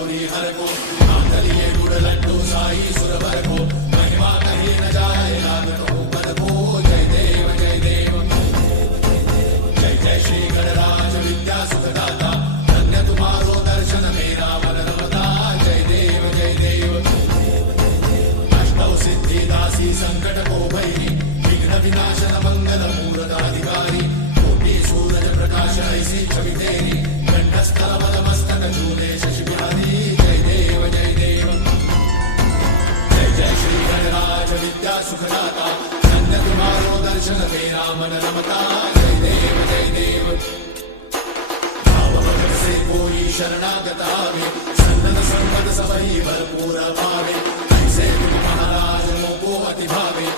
गौरी हर को मांगलिये गुड़ लड्डू साई सुरवर को महिमा कही न जाए लागत हो पद को जय देव जय देव जय जय श्री गणराज विद्या सुखदाता धन्य तुम्हारो दर्शन मेरा मन रमता जय देव जय देव अष्टौ सिद्धि दासी संकट को भैरी विघ्न विनाशन मंगल मूर्धाधिकारी कोटि सूरज प्रकाश ऐसी छवि तेरी कंठस्थल मस्तक झूले शशि बिहारी जय देव जय देव जय जय श्री गणराज विद्या सुखदाता धन्य तुम्हारो दर्शन मेरा मन रमता जय देव जय देव भाव भगत से कोई शरणागत आवे सन्नत संपद सबही भरपूर पावे ऐसे तुम महाराज मोको अति भावे